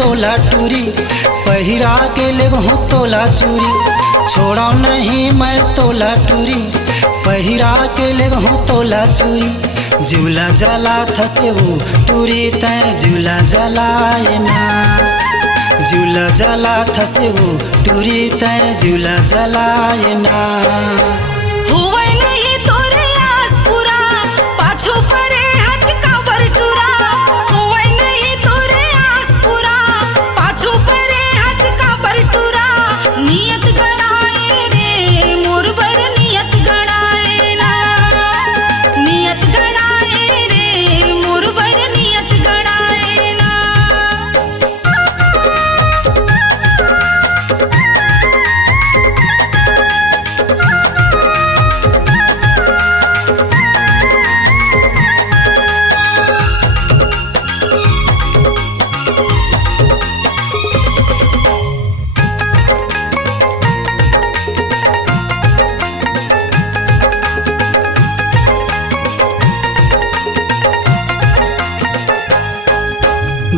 तोला टूरी, पहिरा के लेगहूँ तोला चूरी। छोड़ा नहीं मैं तोला टूरी, पहिरा के लेगहूँ तोला चूरी। झूला जला थसे हो टूरी तय झूला जलाए ना, झूला जला थसे हो टूरी तय झूला जलाए ना। होवे नहीं तोरे आस पूरा, पाछो परे हज कावर टूरा। होवे नहीं तोरे आस पूरा, पाछो परे हज कावर टूरा। नियत गड़ाए रे मोर बर नियत गड़ाए ना, नियत गड़ाए रे मोर बर नियत गड़ाए ना।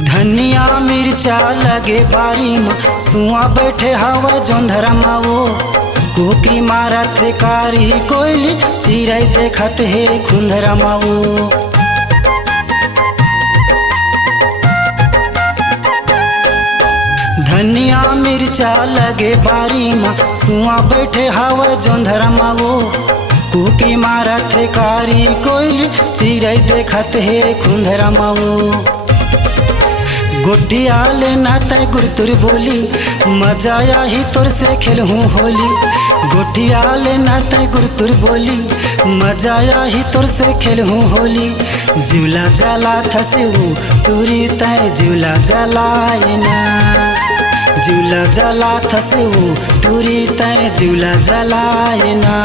धनिया मिर्चा लगे बारी में, सुआ बैठे हवा जोंधरा माओ। कोकी मारत है कारी कोयली, चिड़ै देखत है खुंधरा माओ। धनिया मिर्चा लगे बारी में, सुआ बैठे हवा जोंधरा माओ। कोकी मारत है कारी कोयली, चिड़ै देखत है खुंधरा माओ। गोटिया लेना तय गुरतुर बोली, मजा आई तोर से खेलहूँ होली। गोटिया लेना तय गुरतुर बोली, मजा आई तोर से खेलहूँ होली। झूला जला थसे हो टूरी तय झूला जलाए ना, झूला जला थसे हो टूरी तय झूला जलाए ना।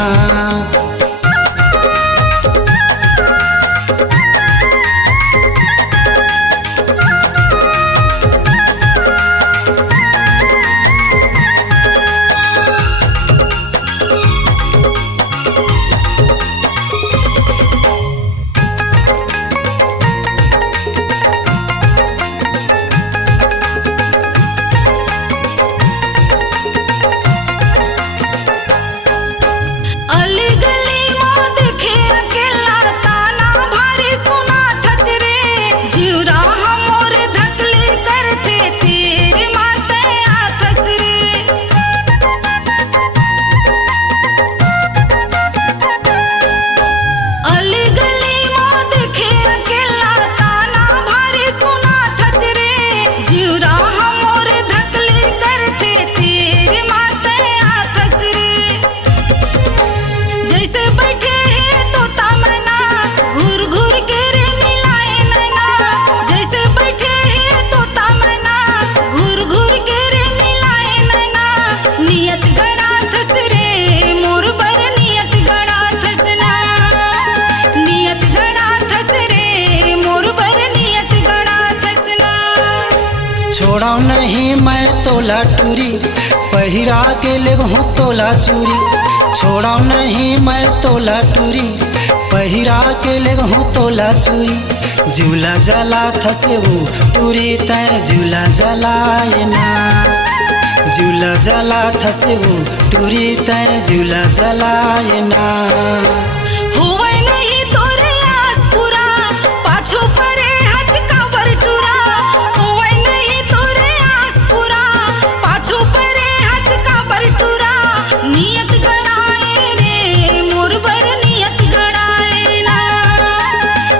छोड़ा नहीं मैं तोला टूरी, पहिरा के लेगहूँ तोला चूरी। छोड़ा नहीं मैं तोला टूरी, पहिरा के लेगहूँ तोला चूरी। झूला जला थसे हो टूरी तय झूला जलाए ना, झूला जला थसे हो टूरी तय झूला जलाए ना। होवे नहीं तोरे आस पूरा, पाछो परे हज कावर टूरा। होवे नहीं तोरे आस पूरा, पाछो परे हज कावर टूरा। नियत गड़ाए रे मोर बर नियत गड़ाए ना,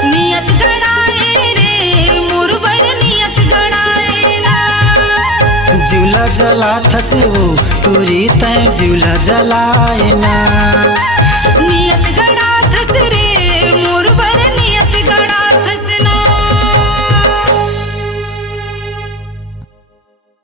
नियत गड़ाए रे मोर बर नियत गड़ाए ना। झूला जला थसे हो टूरी तय झूला जलाए ना, नियत गड़ा थस रे